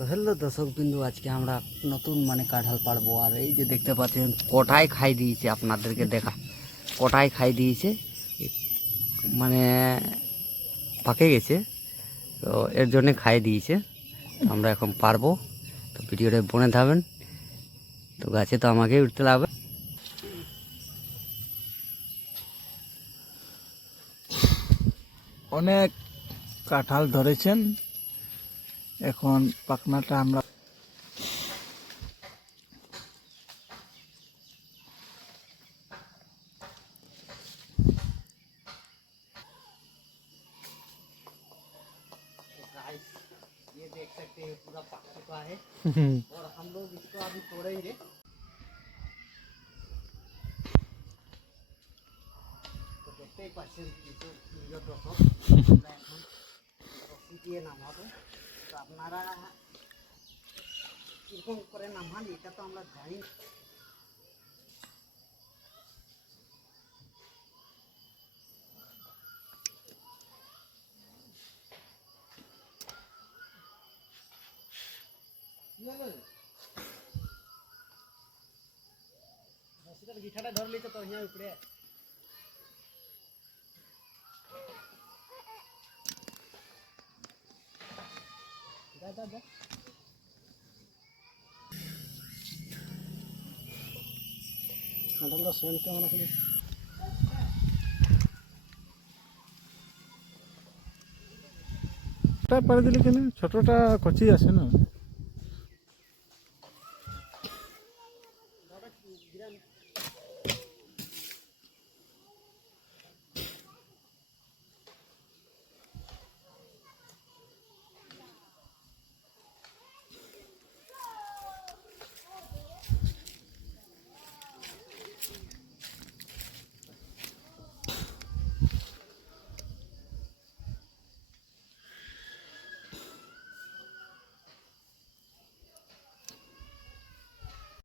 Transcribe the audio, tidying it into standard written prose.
তো হ্যালো দর্শক বিন্দু, আজকে আমরা নতুন কাঁঠাল পাড়বো। আর এই যে দেখতে পাচ্ছেন কটাই খাই দিয়েছে, আপনাদেরকে দেখা কটাই খাই দিয়েছে, মানে পাকে গেছে। তো এর জন্যে খাই দিয়েছে। তো আমরা এখন পারবো, তো ভিডিওটা বনে থাকবেন। তো গাছে তো আমাকে উঠতে লাগবে। অনেক কাঁঠাল ধরেছেন, এখন পাকনাটা আমরা ये देख सकते हैं पूरा पक चुका है और हम लोग इसको अभी तोड़ेंगे। तो देखते ही पाচ্ছেন দর্শক, আমরা এখন রশি দিয়ে নামাবো। তো আপনারা এরকম করে নামান, এটা তো আমরা জানি। গিঠাটা ধরলি তো यहाँ উপরে কাঁঠালটা সেন্ট কেমন আছে? পারে দিলে কেন, ছোটটা কচি আছে না।